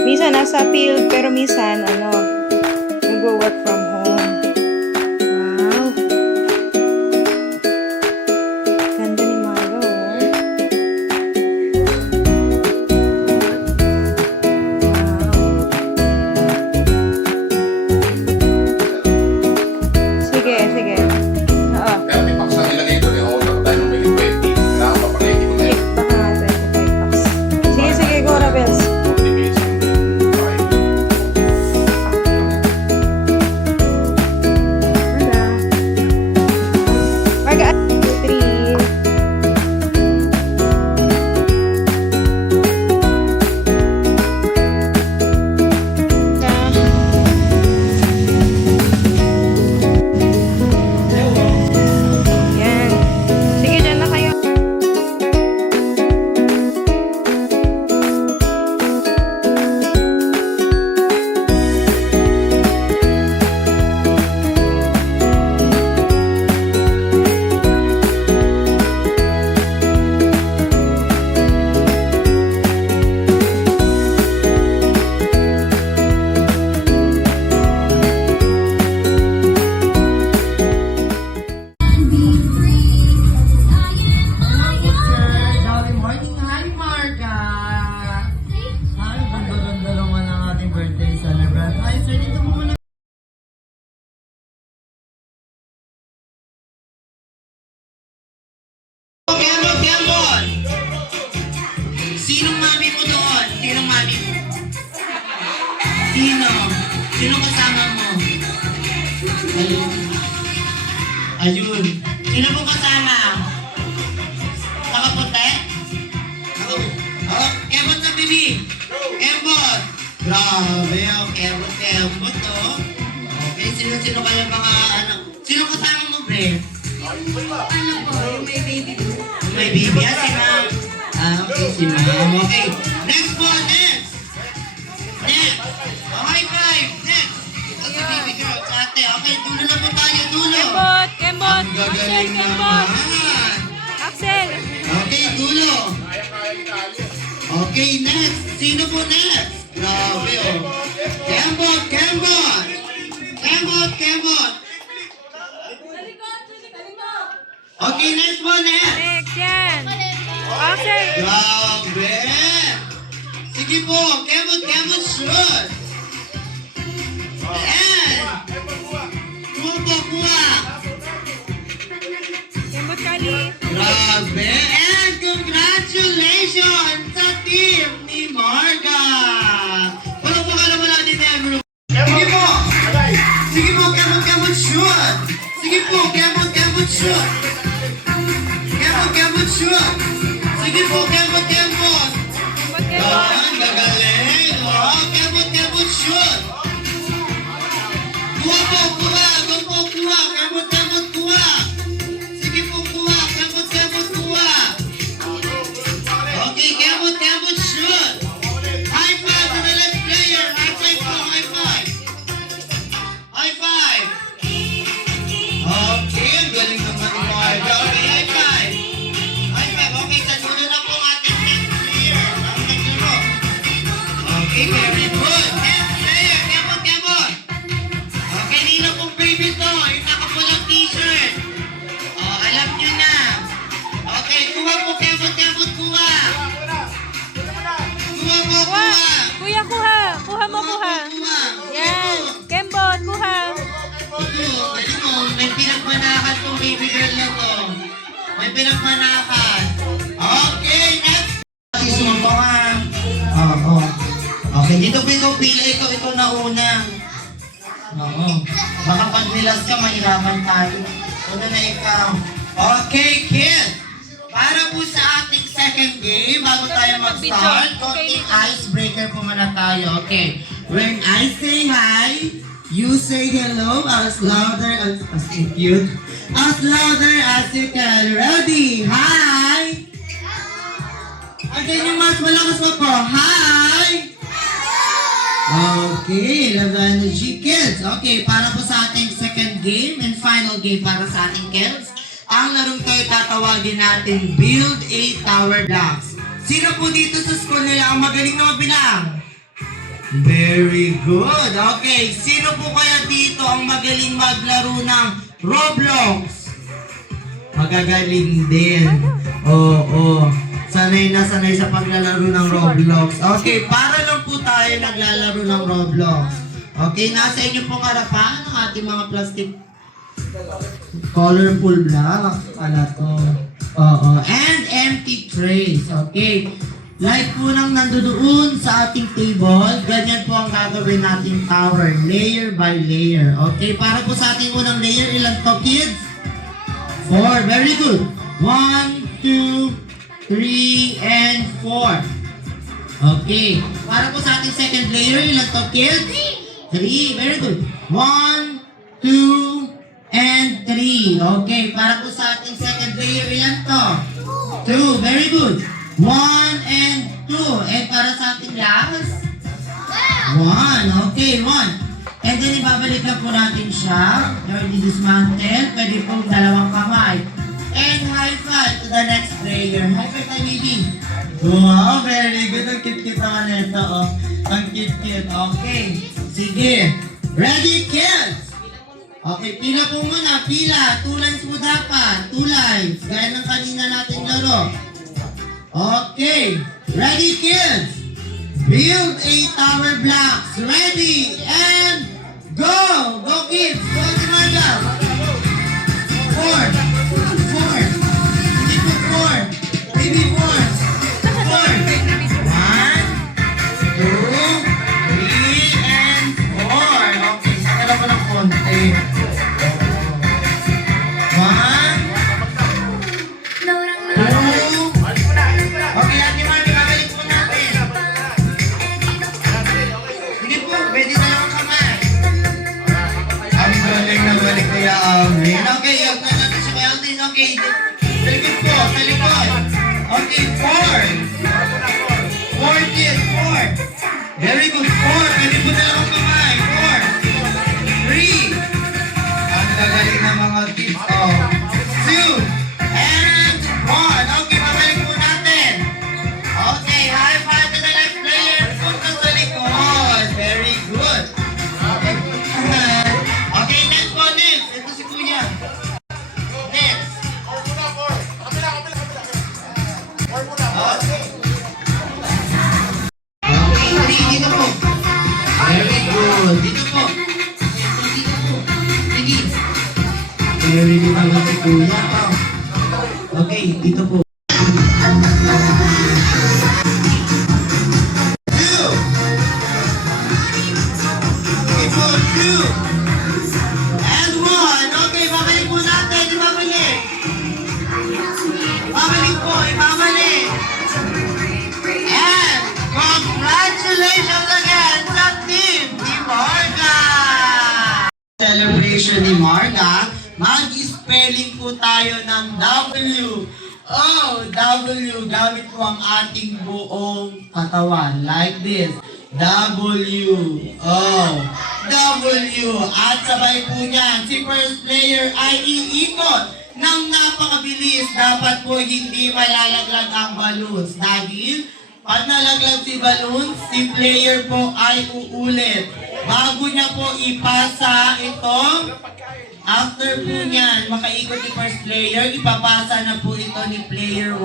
Minsan nasa field, pero minsan, nag-work from home. Wow! Ganda ni Margo, oh. Wow! Sige, sige. Oo. Kaya may paksa nilagay doon eh. Order tayo ng may 20. Kailangan papakiti ko na yun. Baka 25 bucks. Sige, sige, go, Rebels. 40 minutes yung drive. Marga, 3. Yan. Sige, dyan na kayo. Jolly morning. Hi, Marga! Hi, ganda-ganda naman ang ating birthday celebrant. Hi, sir, dito muna. Kemon! Sinong mami mo doon? Sinong mami mo? Sino? Sinong kasama mo? Ayun. Ayun. Sino mo kasama? Nakapunte? Kemot na bibi! Kemot! Grabe ang kemot, oh. Okay, sino kayo mga ano? Sino kasama mo, Bre? Ano po, yung may baby po. May baby, si Ma'am. Okay, si Ma'am. Okay. Next po, next! Next! High five! Next! Ito si baby girl, sa ate. Okay, dulo na po tayo, dulo. Kembot! Ang gagaling naman. Axel! Okay, dulo. Okay, next. Sino po next? Grabe, oh. Kembot, Kembot! Kembot, Kembot! Okay, next one, next. Next, yan! Axel! Grabe! Sige po, Kembot, Kembot, shoot! And! Kuha po, kuha! Kembot Kali! Grabe! And congratulations sa team ni Marga! Walang pakalaman natin na everyone. Sige po! Sige po, Kembot, Kembot, shoot! Sige po, Kembot, Kembot, shoot! Kembot, Kembot, shoot! Sige po, Kembot, Kembot! Kembot, Kembot! Ang gagaling! Wow! Kembot, Kembot, shoot! Kuha po, kuha! Go po, kuha! Kembot, Kembot, kuha! Sige po, kuha! Kembot, Kembot, kuha! Okay, Kembot, Kembot, shoot! High five to the left player! High five po, high five! High five! Okay, ang galing naman ni Marga. Okay, high five! High five! Okay, kasunod na po ang ating next player. Ang nagduro. Okay, very good. Next player, Kembot, Kembot. Okay, nino pong baby to. Yung nakapulang t-shirt. Oh, alam nyo na. Okay, kuha po, Kembot, Kembot, kuha. Kuha po, kuha. Kuya, kuha! Kuha mo, kuha! Kuha. Yan! Kembot, kuha! Ito, pwede mo, may pinagmanakan tong baby girl na to. May pinagmanakan. Okay, next. Sumamba ka. Oo. Okay, dito pinupila. Ikaw na una. Oo. Baka pag nilas ka, mahirapan tayo. Una na ikaw. Okay, kids. Para po sa ating second game, bago tayo mag-start, konting icebreaker po muna tayo. Okay. When I say hi, you say hello as louder as cute. As louder as you can. Ready? Hi! Again, yung mas malakas mo po. Hi! Okay, love energy kids. Okay, para po sa ating second game and final game para sa ating kids, ang larong tayo tatawagin natin Build a Tower Blocks. Sino po dito sa school nila ang magaling na magbilang? Very good. Okay, sino po kaya dito ang magaling maglaro ng Roblox? Magagaling din. Oo. Sanay na sanay sa paglalaro ng Roblox. Okay, para lang po tayo naglalaro ng Roblox. Okay, nasa inyo pong harapan ang ating mga plastic colorful blocks. Ano to? Oo. And empty trays. Okay. Like po nang nandoon sa ating table, ganyan po ang gagawin nating tower, layer by layer. Okay, para po sa ating unang layer, ilan to kids? 4, very good. 1, 2, 3, and 4. Okay, para po sa ating second layer, ilan to kids? 3, very good. 1, 2, and 3. Okay, para po sa ating second layer, ilan to? 2, very good. 1 and 2. And para sa ating last? 1. Okay, 1. And then ibabalik na po natin siya. Already dismantled. Pwede pong dalawang kamay. And high five to the next player. High five tayo, baby. Wow, very good. Ang cute-cute naman ito. Oh. Ang cute-cute. Okay. Sige. Ready, kids? Okay, pila po muna. Pila. 2 lines po dapat. 2 lines. Gaya ng kanina natin laro. Okay, ready kids? Build a tower blocks. Ready and go! Go kids! Go to my job! 4. Hindi po 4. Maybe 4. 4. 1, 2, 3, and 4. Okay, sakala ko ng konti. 1, 2, okay, Ate Marty, babalik po natin. Hindi po, pwede na lang ang kamay. Ang galing na balik kaya amin. Okay, yag na natin si Melvin. Okay, likod po, sa likod. Okay, 4. 4 kids, 4. Very good, 4. Pwede po na lang ang kamay. 4. 3. Ang gagaling ng mga kids. Oh. 2. And 1. Okay, babalik po natin. Okay, high five to the next player. Punta sa likod. Very good. Okay, okay, next po, next. Ito si Kuya. Next. Okay. Okay, dito po. Very good. Dito po. Dito po. Sige. Very good naman si Kuya. Okay, dito po. And 1. Okay, babalik po natin. Ibabalik. Babalik po. Ibabalik. And congratulations again sa team ni Marga! Celebration ni Marga, mag-spelling po tayo ng W. Oh, W. Gamit po ang ating buong katawan. Like this. W. Oh. W. At sabay po niyan, si first player ay iikot ng napakabilis. Dapat po hindi malalaglag ang balloons. Dahil pag nalaglag si balloons, si player po ay uulit. Bago niya po ipasa itong, after po niyan, makaikot ni first player, ipapasa na po ito ni player 1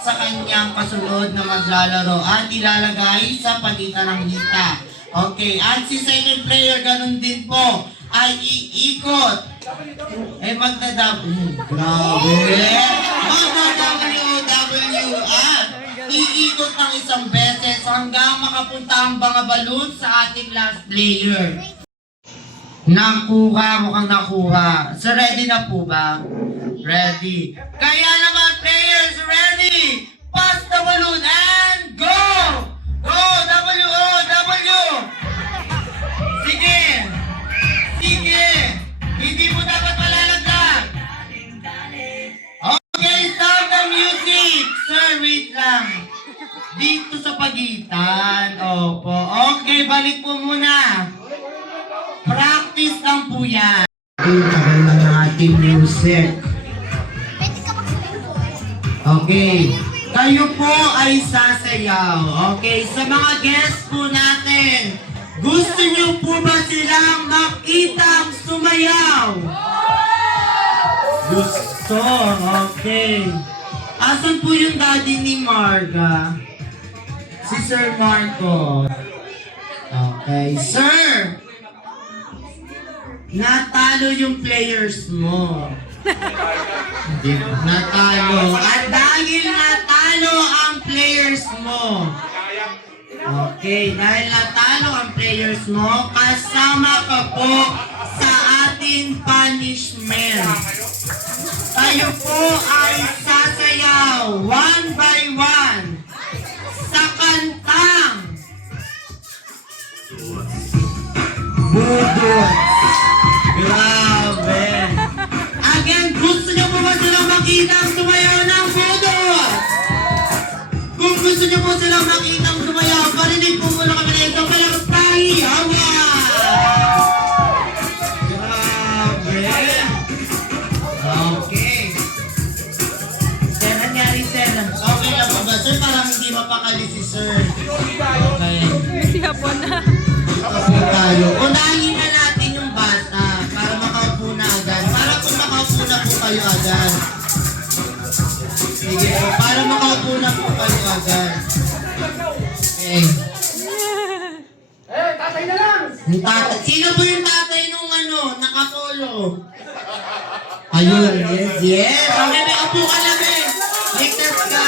sa kanyang kasunod na maglalaro at ilalagay sa pagitan ng hita. Okay, at si second player ganun din po ay iikot. Magda-W. Grabe! Magda-W at iikot ng isang beses hanggang makapunta ang mga balloon sa ating last player. Nakuha, mukhang nakuha. So ready na po ba? Ready. Kaya naman players, ready! Pass the balloon and go! Go! W! W! Sige! Sige! Hindi mo dapat malalaglag! Okay, stop the music! Sir, wait lang. Dito sa pagitan. Opo. Okay, balik po muna. Practice lang po yan. Tagal na ng ating music. Okay. Kayo po ay sasayaw. Okay, sa mga guests po natin, gusto niyo po ba silang makitang sumayaw? Gusto, okay. Asan po yung daddy ni Marga? Si Sir Marco. Okay, sir! Natalo yung players mo. Natalo. At dahil natalo ang players mo. Okay, dahil natalo ang players mo, kasama ka po sa ating punishment. Tayo po ay sasayaw one by one sa kantang Budot. Grabe. Again, gusto niyo po ba silang makita ang sumayaw ng Budot? Kung gusto niyo po silang makita ang sumayaw, parinig po muna kami na ito. Palabas tayo. Hawa! Grabe. Okay. Sir, nangyari, sir. Okay lang po ba, sir? Parang hindi mapakali si sir. Okay. Siya po na. Tayo. Unahin na natin yung bata para makaupo na agad. Para kung makaupo na po kayo agad. Sige po, para makaupo na po kayo agad. Okay. Tatay na lang! Yung tatay. Sino po yung tatay nung nakapolo? Ayun, yes. Okay, may upo ka lang eh. Ligtas ka.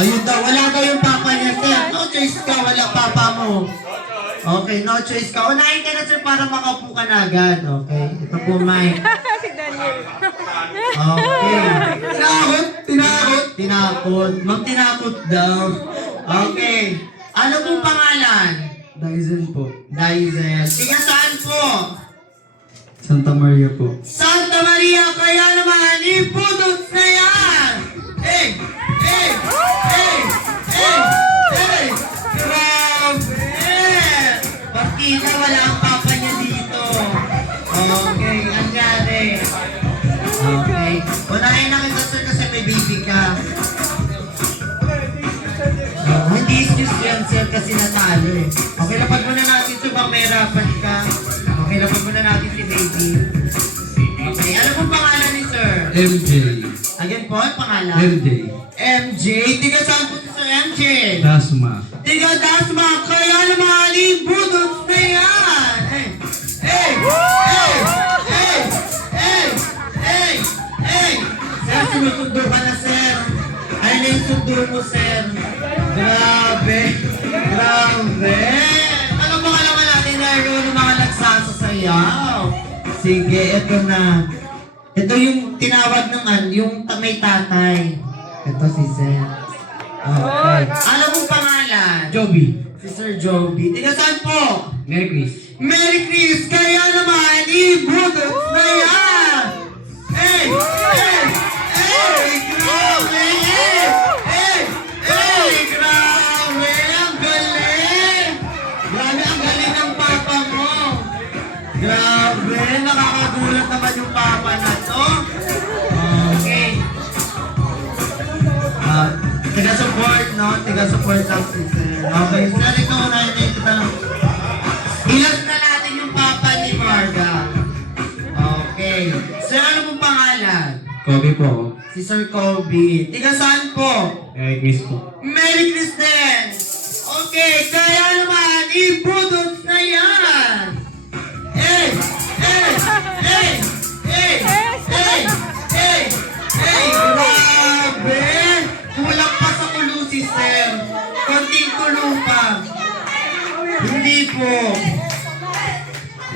Ayun daw, wala daw yung papa niya, sir. No choice ka, wala papa mo. Okay, no choice ka. Unahin ka na, sir, para makaupo ka na agad. Okay, ito po, Mike. Si Daniel. Okay. Tinakot. Mag-tinakot daw. Okay. Ano pong pangalan? Dyson po. Daizel. Tiga saan po? Santa Maria po. Santa Maria, kaya naman, ipudot na yan! Grabe! Partida, wala ang papa niya dito. Okay, anyari. Okay. Unahin na kita, sir, kasi may baby ka. Hindi excuse yan, sir, kasi natalo eh. Okay, lapag muna natin ito, bang may harapan ka. Okay, lapag muna natin si baby. Okay, ano pong pangalan ni sir? MJ. Again po, ang pangalan? MJ. MJ. Tiga saan po si sir MJ? Dasma. Tiga Dasma, kaya naman ibudot na yan! Sir, sinusundo ka na, sir. Ano na yung sundo mo, sir? Grabe. Ano ba kalaman natin na yung mga nagsasasayaw? Sige, ito na. Ito yung tinawag ng yung may tatay. Ito si Sir. Okay. Alam mong pangalan? Joby. Si Sir Joby. Tiga saan po? Merry Chris. Merry Chris! Kaya naman, ibudot na yan! Grabe! Grabe! Ang galing! Grabe, ang galing ng papa mo! Grabe! Nakakagulat naman yung papa na to! Okay. Tiga-support, no? Tiga-support lang si Sir. Okay, Sir, ikaw na yun yung tanong. Ilan na natin yung papa ni Marga? Okay. Sir, ano pong pangalan? Kobe po ako. Si Sir Kobe. Tiga saan po? Merry Chris po. Merry Christmas! Okay, kaya naman, ibudot na yan! Grabe! Kulang pa sa kulo si Sir. Konting kulo pa. Hindi po.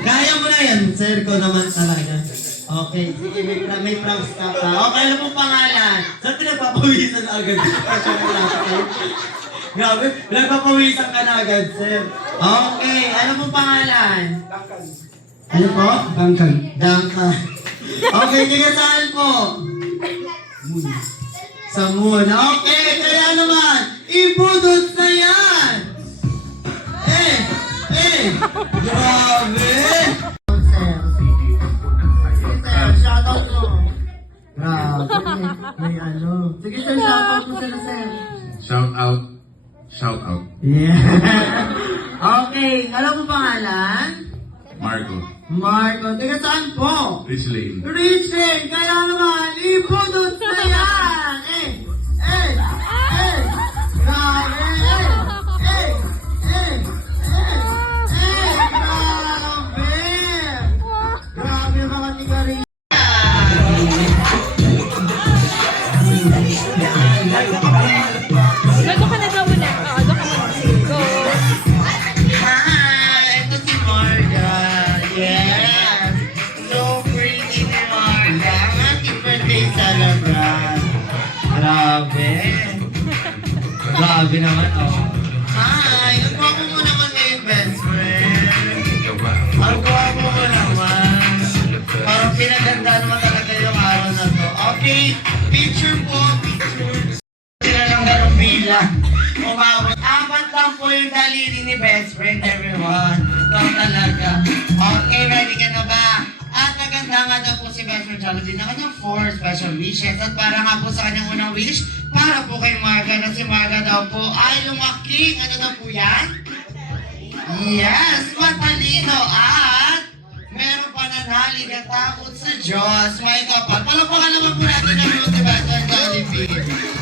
Kaya mo na yan, Sir, ko naman talaga. Okay, sige, may props ka pa. Okay, alam mo pangalan. Saan pinagpapawisan agad? Grabe, pinagpapawisan ka na agad, Sir. Okay, alam mo pangalan? Ano po? Duncan. Duncan. Okay, tiga saan po? Moon. Sa moon. Okay, kaya naman, ibudot na yan! Grabe! Sir, shoutout mo. Grabe, may ano. Sige, out. Yeah. Okay, alam mo pangalan? Marco. Marco, taga saan po? Rich Lane. Richard, kaya naman, ibunot na yan! Grabe! Grabe! Grabe mga tigarin. Doon ka na daw muna. Oo, doon ka muna. Go. Hi! Ito si Marga. Yes! So pretty ni Marga. Ang ating birthday celebrant. Grabe. Grabe naman, oh. Hi! Ang gwapo mo naman ngayon, best friend. Ang gwapo mo naman. Parang pinaganda naman talaga yung araw na to. Okay, picture po, picture. Sila lang ganong bilang. Umabot. Apat lang po yung daliri ni best friend, everyone. Ito talaga. Okay, ready ka na ba? At naganda nga daw po si best friend Jollibee na kanyang 4 special wishes. At para nga po sa kanyang unang wish, para po kay Marga na si Marga daw po ay lumaking. Ano daw po yan? Yes, matalino at meron pananalig at takot sa Diyos. May kapal. Palakpakan naman po natin ang motivator Jollibee.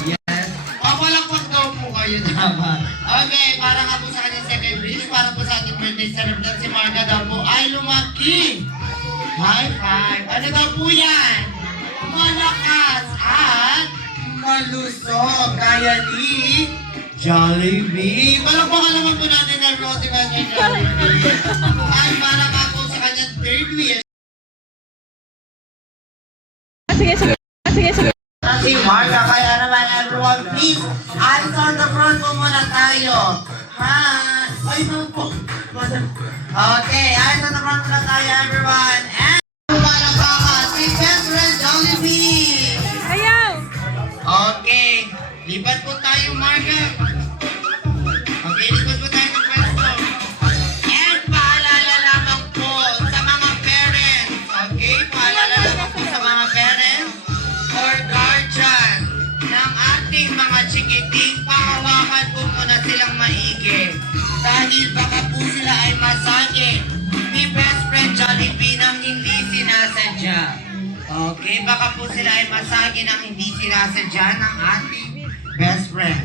Yes. Papalakpak daw po kayo dapat. Okay, para nga po sa kanyang second wish, para po sa ating birthday celebrant si Marga daw po ay lumaki. High five. Ano daw po yan? Malakas at malusog. Kaya ni Jollibee. Palakpakan naman po natin ang motivator Jollibee. Ay para nga po sa kanyang third wish. Sige, sige. Sige, sige. Si Marga, kaya naman everyone, please, eyes on the front po muna tayo. Hi! Ay, no po. Okay, eyes on the front muna tayo, everyone. And, palakpakan, si best friend Jollibee. Ayaw. Okay, lipat po tayo, Marga. Okay, lipat po tayo ng pwesto. And paalala lamang po sa mga parents. Okay, paalala lamang po sa mga parents or guardian ng ating mga chikiting, pahawakan po muna silang maigi. Dahil baka po sila ay masage ni best friend Jollibee nang hindi sinasadya. Okay, baka po sila ay masage nang hindi sinasadya ng ating best friend.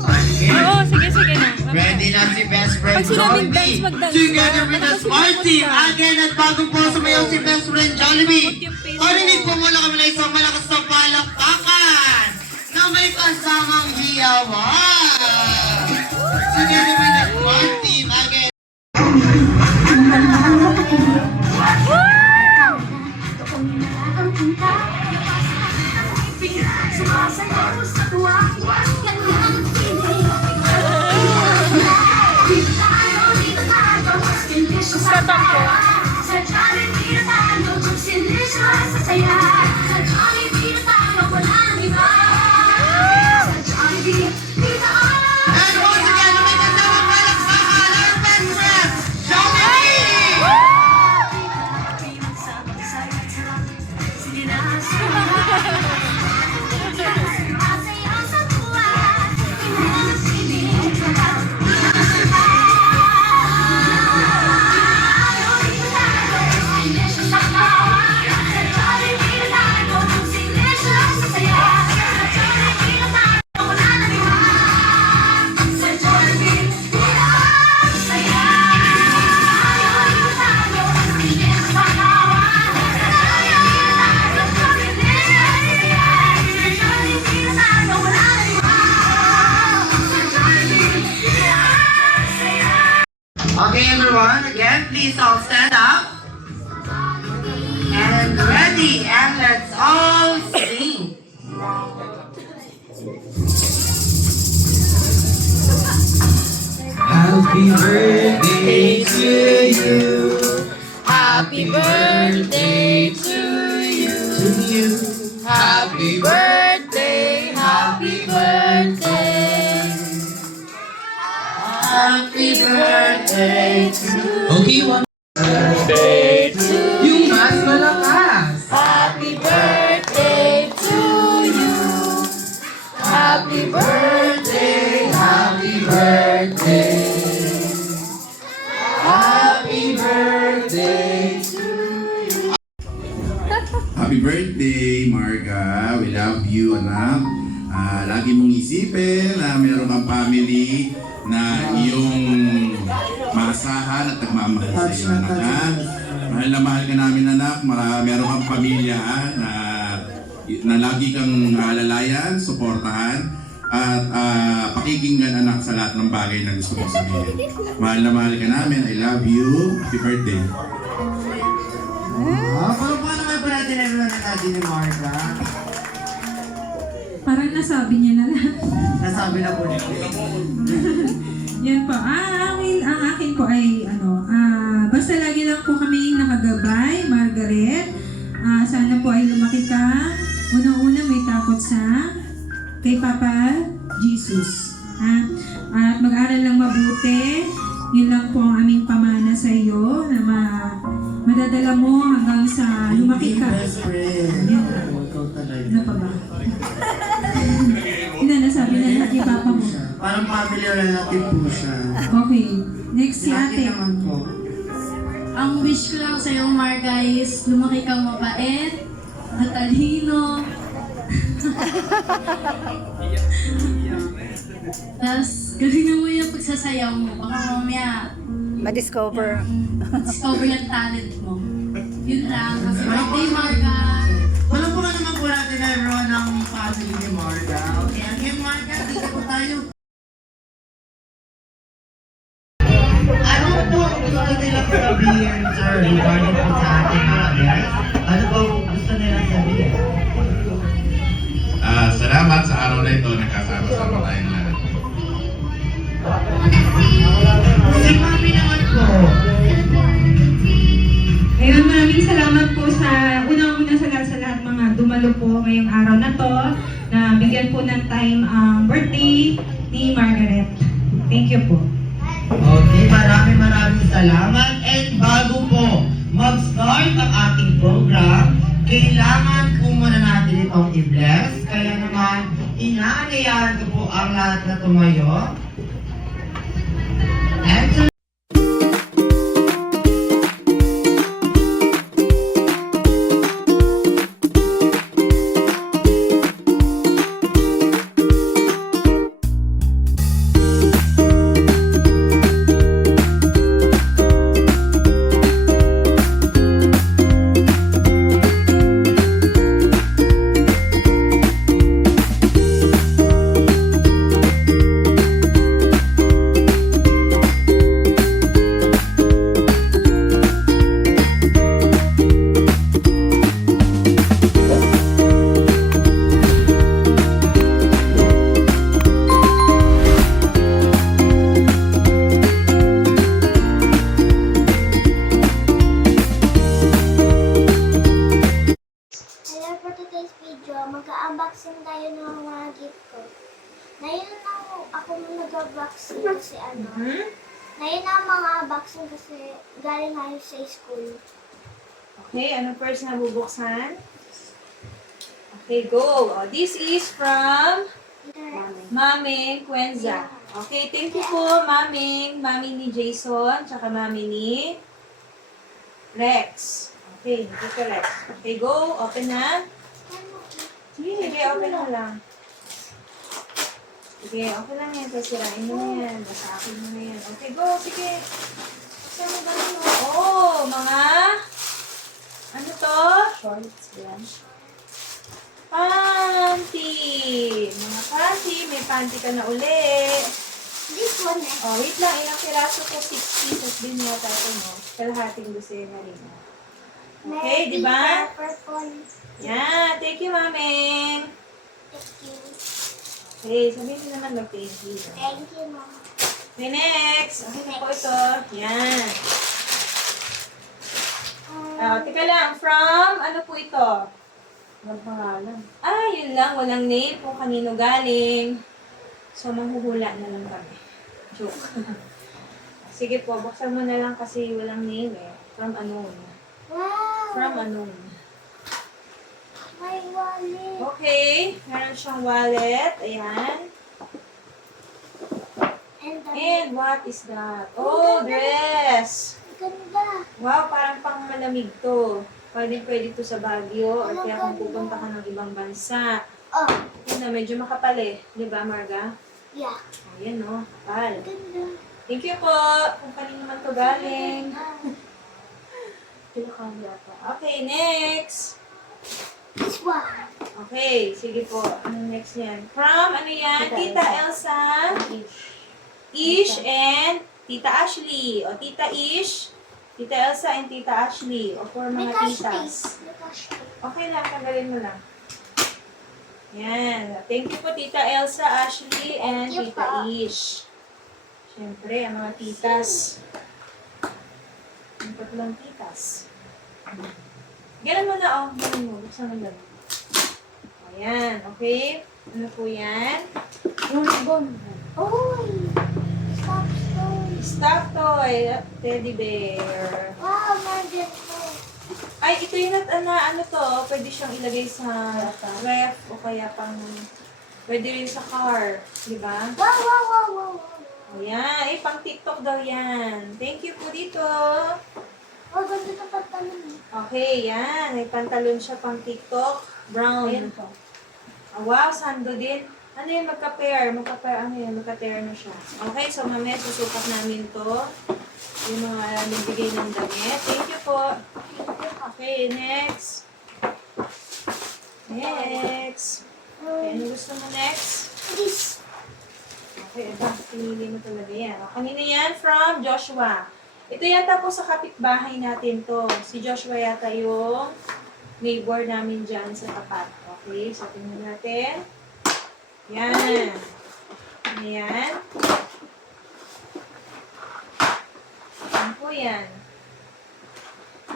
Okay. Oo, sige, sige na. Ready na si best friend Pag sinabing Jollibee. dance, mag-dance Together na. with the Tapos smart team. sinasagot ka. Again, at bago po sumayaw si best friend Jollibee. Put yung face Parinig mo. po muna kami na isang malakas na palakpakan na may kasamang hiyawan. Together with the smart team. Again. Sumasayaw sa tuwa, kanyang piling. Dito tayo, dito tayo, delicious ang saya. Sa Jollibee na tayo, delicious sa saya. Sa Jollibee na tayo, wala nang iba. Sa Jollibee, dito And once again, may kasamang palakpakan our best friend Jollibee. sige na, sumasayaw sa tuwa, kanyang piling. Okay, everyone, again, please all stand up. And ready, and let's all sing. Happy birthday to you. Happy birthday to you. Happy Birthday, happy birthday. Happy birthday to Okay, one. Birthday to Yung mas malakas. Happy birthday to you. Happy birthday, happy birthday. Happy birthday. Happy birthday, Marga. We love you, anak. Lagi mong isipin na meron kang family na iyong maasahan at nagmamahal sa iyo, anak. Ha? Mahal na mahal ka namin, anak. Meron kang pamilya na lagi kang alalayan, suportahan, at pakikinggan, anak, sa lahat ng bagay na gusto mong sabihin. Mahal na mahal ka namin. I love you. Happy birthday. Paano nga ba natin everyone na natin ni Marga? Parang nasabi niya na lang. Nasabi na po niya. Yan po. Ang akin po ay basta lagi lang po kami nakagabay, Margaret. Sana po ay lumaki ka. Unang-una may takot sa kay Papa Jesus. At mag-aral lang mabuti. Yun lang po ang aming pamana sa iyo na madadala mo hanggang sa lumaki ka. Best friend. Yan. Ikaw talaga. Ano pa ba? Yun na, nasabi na lahat yung papa mo. Parang familiar na natin po siya. Okay. Next si Natin ate. naman po. Ang wish ko lang sa'yo, Marga, is lumaki kang mabait, matalino. Tapos, galingan mo yung pagsasayaw mo. Baka mamaya, Ma-discover. discover yung talent mo. Yun lang. Happy birthday, Marga. Walang po ka naman po natin everyone ng family ni Marga. Okay, again Marga, dito po tayo. Ano po ang gusto nilang sabihin, sir, regarding po sa ating mga guests? Ano po gusto nilang sabihin? Salamat sa araw na ito. Nagkasama-sama tayong lahat. Si Mami naman po. Ngayon, maraming salamat po sa unang-una sa lahat mga dumalo po ngayong araw na to na bigyan po ng time ang birthday ni Margaret. Thank you po. Okay, maraming salamat. And bago po mag-start ang ating program, kailangan po muna natin itong i-bless. Kaya naman, inaanayahan ko po ang lahat na tumayo. And to Hello, for today's video, mag-unboxing tayo ng mga gift ko. Ngayon lang ako nag-unboxing kasi Ngayon ang mga unboxing kasi galing tayo sa school. Okay, ano first na bubuksan? Okay, go. Oh, this is from Maming Quenza. Okay, thank you po, Maming. Mami ni Jason, tsaka Mami ni Rex. Okay, dito Rex. Okay, go. Open na. Sige, open mo lang. Sige, okay lang yan. Sasirain mo na yan. Basta akin mo na yan. Okay, go. Sige. Basta mo ba yun? Oh, mga... Ano to? Shorts yan. Panty. Mga panty. May panty ka na uli. This one eh. Oh, wait lang. Ilang piraso ko? 6 pieces din mo tayo mo. Kalahating dosena rin. Okay, di ba? Purple. Yeah, thank you, Maming. Thank you. Okay, sabihin mo naman mag-thank you. Thank you, Mom. Okay, next. Okay na po ito. Yan. Teka lang. From, ano po ito? Walang pangalan. Yun lang. Walang name kung kanino galing. So, manghuhula na lang kami. Joke. Sige po, buksan mo na lang kasi walang name eh. From unknown. Wow! From unknown. My wallet. Okay. Meron siyang wallet. Ayan. And And what is that? Oh, dress! Ganda. Wow, parang pang malamig to. Pwede to sa Baguio or kaya kung pupunta ka ng ibang bansa. Oh, Yun na, medyo makapal eh. Di ba, Marga? yeah. Ayan no, kapal. Ganda. Thank you po. Kung kanino man to galing. Pinakambya pa. Okay, next. This one. Okay, sige po. Ano next yan? From, ano yan? Tita Elsa, Ish, and Tita Ashley. O, Tita Ish, Tita Elsa, and Tita Ashley. O, for mga titas. Okay lang, tanggalin mo lang. Yan. Thank you po, Tita Elsa, Ashley, and Thank you Tita po. Ish. Siyempre, ang mga titas. Ang tatlong titas. Ganun mo na, oh. Ganun mo. Buksan mo lang. Ayan, okay? Ano po yan? Yung ribbon. Uy! Stop stone. Stop toy. Teddy bear. Wow, maganda. Ay, ito yung ano to, pwede siyang ilagay sa ref o kaya pang, pwede rin sa car. Di ba? Wow, wow, wow, wow, wow. Ayan, eh, pang TikTok daw yan. Thank you po dito. Oh, ganda ng pantalon eh. Okay, yan. May pantalon siya pang TikTok. Brown. Ayan po. Ah, wow, sando din. Ano yun, magka-pair? Magka-pair, ano yun, magka-pair na siya. Okay, so mamaya susukat namin to. Yung mga nagbigay ng damit. Thank you po. Okay, next. Next. Okay, ano gusto mo next? This. Okay, ito. Pinili mo talaga yan. O, kanina yan from Joshua. Ito yata po sa kapitbahay natin to. Si Joshua yata yung neighbor namin dyan sa tapat. Okay, so tingnan natin. Yan. Ano yan? Ano po yan?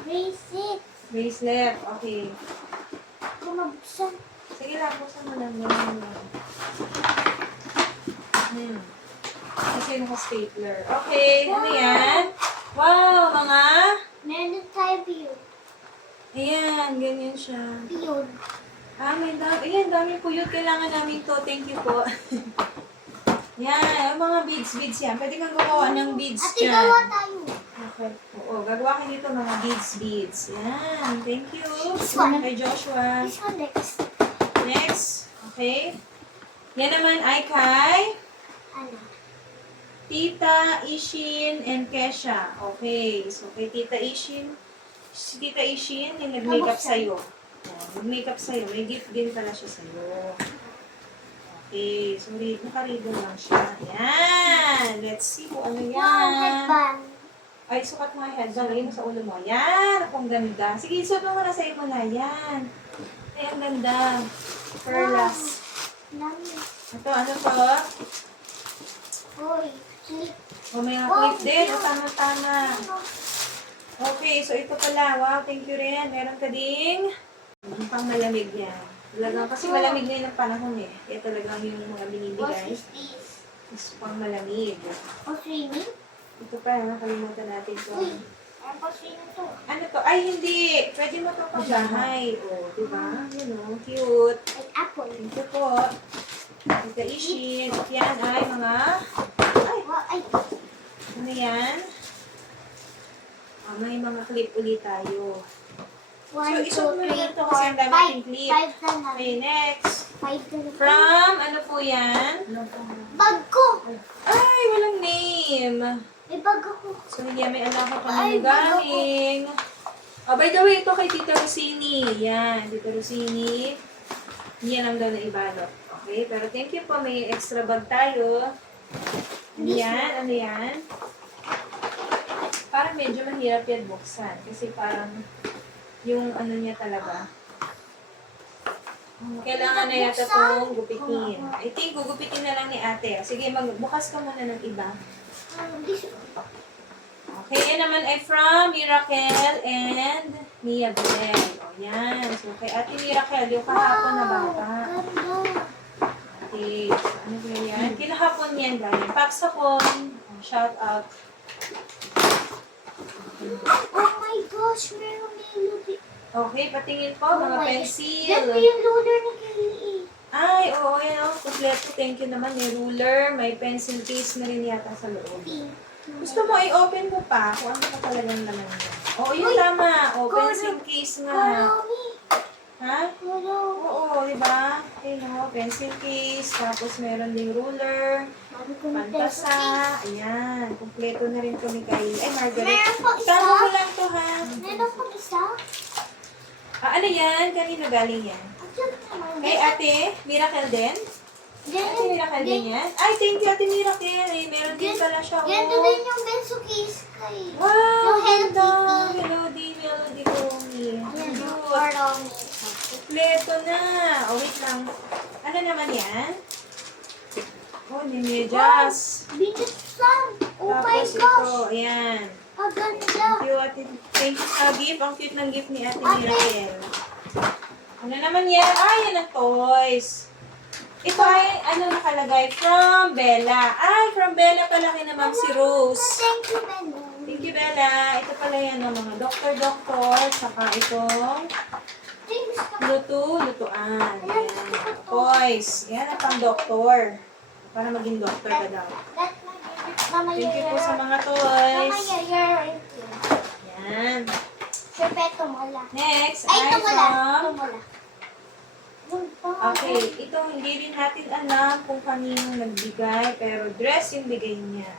Bracelet. Bracelet. Okay. Kumabuksan. Sige lang, buksan mo lang. Ganyan lang. Kasi naka-stapler. Okay, ano yan? Wow, mga... Meron tayo view. Ayan, ganyan siya. View. Ah, may dami. Ayan, dami po yun. Kailangan namin to. Thank you po. Yan, yung mga beads yan. Pwede kang gumawa ng beads Ate, dyan. gawa tayo. Okay. Oo, gagawa kayo dito mga beads. Yan, thank you. This one. Kay Joshua. This one next. Next. Okay. Yan naman ay kay Ano? Tita Ishin and Kesha. Okay. So, kay Tita Ishin, si Tita Ishin, yung nag-makeup sa'yo. Nag-makeup sa'yo. May gift din pala siya sa'yo. Okay. So, naka-ribbon lang siya. Yan. Let's see kung ano yan. Wow, headband. Ay, sukat mo yung headband. Lagay mo sa ulo mo. Yan. Akong ganda. Sige, suot mo na sa'yo mo na. Yan. Ay, ang ganda. Perlas. Lami. Ito, ano to? Uy, clip. O, may mga clip din. O, tama-tama. Okay, so ito pala. Wow, thank you rin. Meron ka ding pang malamig yan. Talagang, kasi malamig ngayon ang panahon eh. Kaya talagang yung mga What binibigay is this? is pang malamig. Oh, swimming? Ito pa, nakalimutan natin to. Uy, ano pa swimming to? Ano to? Ay, hindi. Pwede mo to pagbahay. O, diba? Yun o, cute. Like apple. Thank you po. Tita Ishin. At yan ay mga... Ay, Wow, ay. ano yan? May mga clip ulit tayo. 1, 2, isuot mo 3, lang to kasi ang dami 4, nating clip. 5 na lang. Okay, next. 5 na lang. From, ano po yan? Bag ko! Ay, walang name. May bag ako. So, yan, may anak ko Ay, kami galing. Oh, by the way, ito kay Tita Rosini. Yan, Tita Rosini. Yan lang daw na ibalot. Okay, pero thank you po. May extra bag tayo. Ano yan? Ano yan? Parang medyo mahirap yan buksan. Kasi parang yung ano niya talaga. Kailangan na yata itong gupitin. I think gugupitin na lang ni ate. Sige, magbukas ka muna ng iba. This Okay, yan naman ay from Miracle and Mia Bel. O, yan. So, kay ate Miracle, yung kahapon na bata. ganda. Okay, so, ano ba yan? Kinahapon yan, galing. Pax hapon. Shout out. Oh my gosh, meron melody. Okay, patingin po, mga Oh my pencil. Yan po yung loader ni Kelly. Ay, oo, yan o. Kompleto. Thank you naman. May ruler, may pencil case na rin yata sa loob. Gusto mo, i-open mo pa kung ano pa talagang naman yan. Oo, yun tama. O, pencil case nga. Ha? Oo, di ba? Ayun o, pencil case. Tapos meron ding ruler. Pantasa. Ayan. Kompleto na rin to ni Kylie. Ay, Margaret. Meron po isa. Tama mo lang to, ha? Meron po isa. Ano yan? Kanino galing yan? Kay Ate Miracle din? Ate Miracle din yan? Ay, thank you, Ate Miracle. Ay, meron din pala siya. Ganito Oh. din yung benzo case kay. Wow, Yung Hello ganda. Kitty. Melody, Melody Comi. Ayan, Cute. parang. Kompleto na. Oh, wait lang. Ano naman yan? Oh, nimedyas. Bijusan. Oh my Tapos ito, gosh. ayan. Ang ganda. Thank you, Ate. Thank you sa gift. Ang cute ng gift ni Ate Miracle. Ano naman yan? Ah, yan ang toys. Ito ay, ano nakalagay? From Bella. Ay, from Bella pala kay na Ma'am si Rose. Thank you, Bella. Thank you, Bella. Ito pala yan ng mga doktor-doktor. Saka itong Drinks ka. lutuan. Ayan. Toys. Yan ang pang doktor. Para maging doktor ka daw. That Mama, Thank you po sa mga Mama, toys. you're Yan. Serpeto mo lang. Next Ay, ay ito mo lang. Ito from... mo lang. Okay, ito hindi rin natin alam kung kanino nagbigay, pero dress yung bigay niya.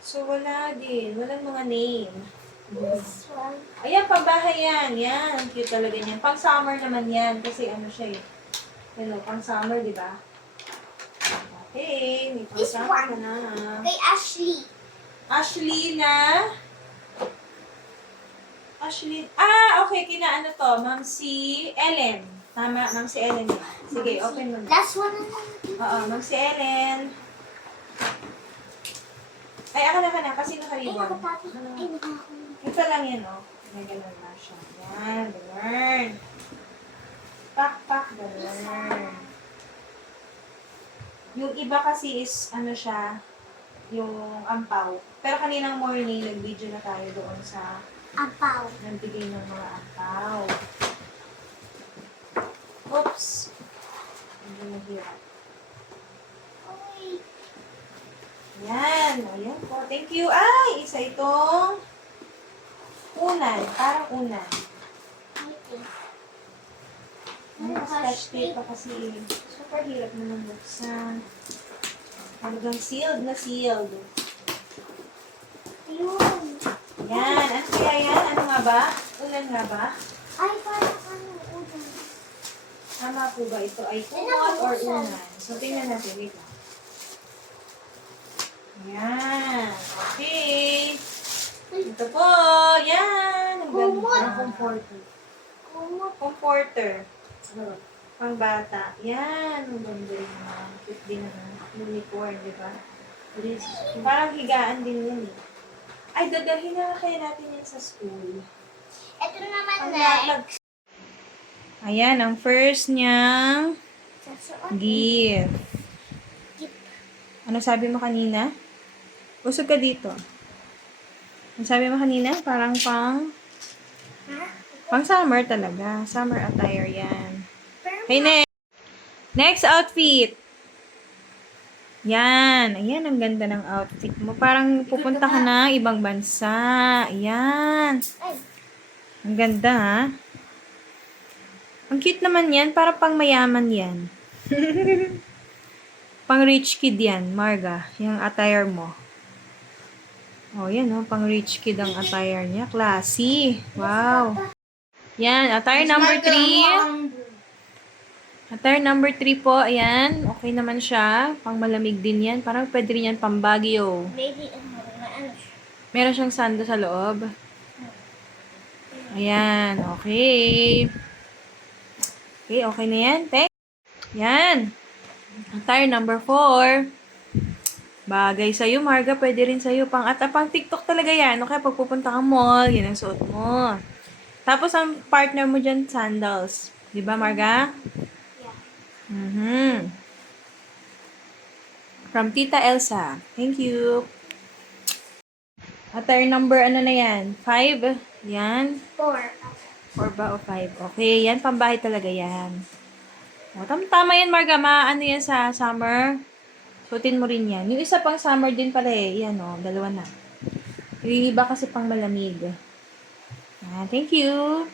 So, wala din. Walang mga name. This one. Ayan, pambahay yan. Yan, ang cute talaga niyan. Pang summer naman yan, kasi ano siya eh. Ano, pang summer, di ba? Okay, may pang This summer one. ka na. Kay Ashley. Ashley na... Ashley... okay, kina ano to? Ma'am si Ellen. Tama, Ma'am si Ellen yan. Sige, open mo na. Last one na lang. Oo, Ma'am si Ellen. Ay, ako na, kasi Ay, nakaribon. nakatapos. Ay, nakakuna. Ito lang yan, oh. May ganun na siya. Yan, ganun. Pak, ganun. Yung iba kasi is, ano siya, yung ampaw. Pero kaninang morning, nag-video na tayo doon sa Ampaw. nagbigay ng mga ampaw. Oops. Hindi mahirap. Uy. Yan. Ayan po. Thank you. Ay, isa itong unan. Parang unan. May scratch tape pa kasi. Super hirap naman buksan. Hanggang sealed na sealed. Ayun. Yan. Ano kaya yan? Ano nga ba? Ulan nga ba? Ay, parang ano, udan. Tama po ba ito ay kumot or unan? So, tingnan natin. Wait lang. Yan. Okay. Ito po. Yan. Ang ganda. Comforter. Comforter. Pang bata. Yan. Ang ganda rin naman. Cute din naman. Unicorn, di ba? Parang higaan din yan eh. Ay, dadalhin na kaya natin yan sa school. Ito naman Ang na. latag. Ayan, ang first niyang gift. Ano sabi mo kanina? Usog ka dito. Ano sabi mo kanina? Parang pang summer talaga. Summer attire yan. Okay, next outfit. Yan. Ayan, ang ganda ng outfit mo. Parang pupunta ka na ibang bansa. Ayan. Ang ganda, ha? Ang cute naman yan. Para pang mayaman yan. Pang rich kid yan, Marga. Yung attire mo. Oh, yan, oh. Pang rich kid ang attire niya. Classy. Wow. Yan, attire number 3. Attire number 3 po, ayan. Okay naman siya. Pang malamig din yan. Parang pwede rin yan pang Baguio. Baby, ano siya? Meron siyang sando sa loob. Ayan, okay. Okay na yan. Yan. Attire number 4. Bagay sa'yo, Marga. Pwede rin sa'yo. Pang TikTok talaga yan. Okay, pag pupunta kang mall, yan ang suot mo. Tapos, ang partner mo dyan, sandals. Diba, Marga? From Tita Elsa. Thank you. Attire number, ano na yan? 5? Yan. 4. 4 ba o 5? Okay, yan. Pambahay talaga yan. O, tama yan, Marga. Ano yan sa summer? Suotin mo rin yan. Yung isa pang summer din pala eh. Yan o, dalawa na. Yung iba kasi pang malamig. Thank you.